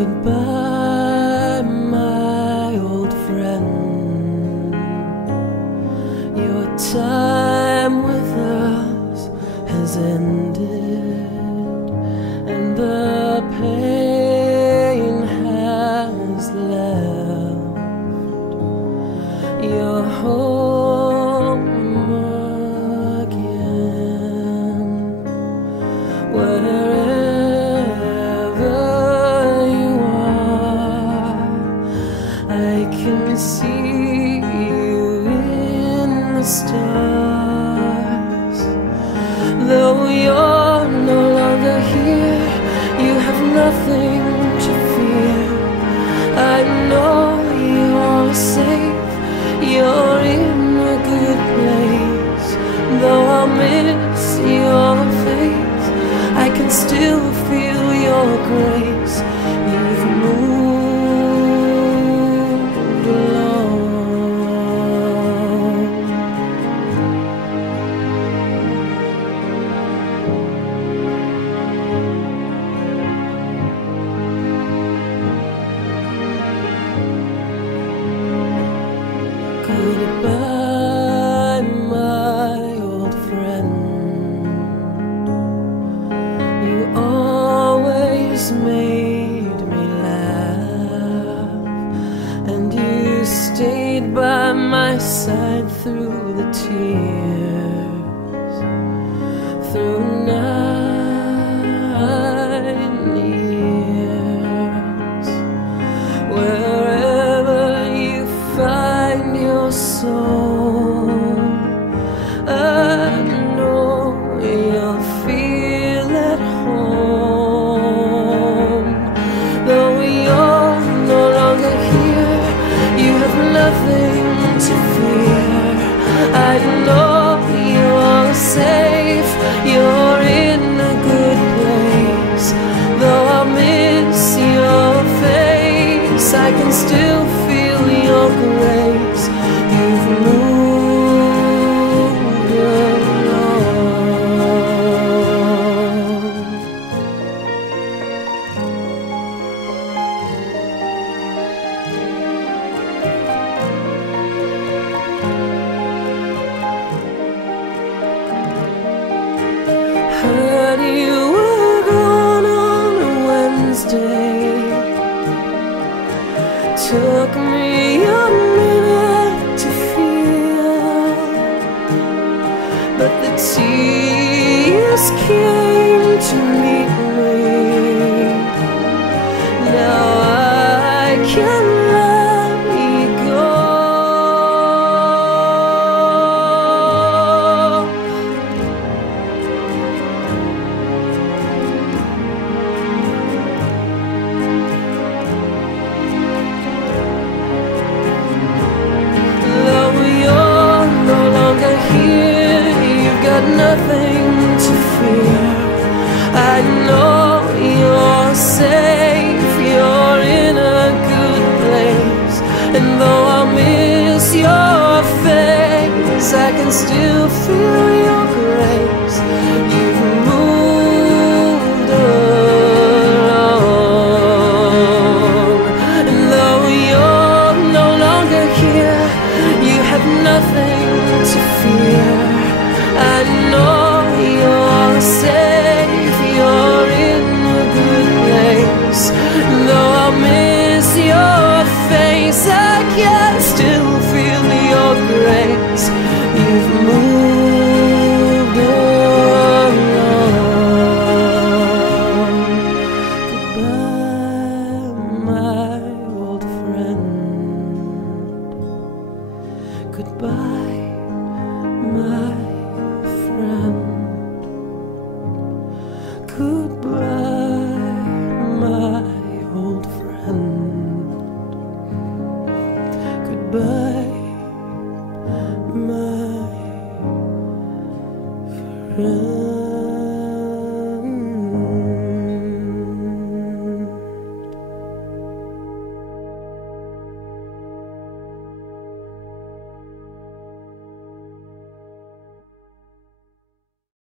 Goodbye, my old friend. Your time with us has ended, and the pain has left your home again. Wherever you are, I can see you in the stars. Though you're no longer here, you have nothing to fear. I know you're safe, you're in a good place. Though I'll miss your face, I can still feel your grace. You've moved along. Goodbye, my old friend. You always made me laugh, and you stayed by my side through the tears, through 9 years. Wherever you find your soul, I know you'll feel at home. Though you're no longer here, you have nothing to fear. I know you're safe, you're in a good place. Though I'll miss your face, I can still feel your grace. You've moved along. Heard you were gone on a Wednesday. Took me a minute to feel, but the tears came to meet me. Now I can let you go. Though you're no longer here, you've got nothing to fear. I know you're safe, you're in a good place. And though I'll miss your face, I can still feel your grace. You've moved along. And though you're no longer here, you have nothing to fear. I know you're safe, you're in a good place. Though I'll miss your face, I can still feel your grace. You've moved along. Goodbye, my old friend. Goodbye, my friend. Goodbye, my old friend. Goodbye.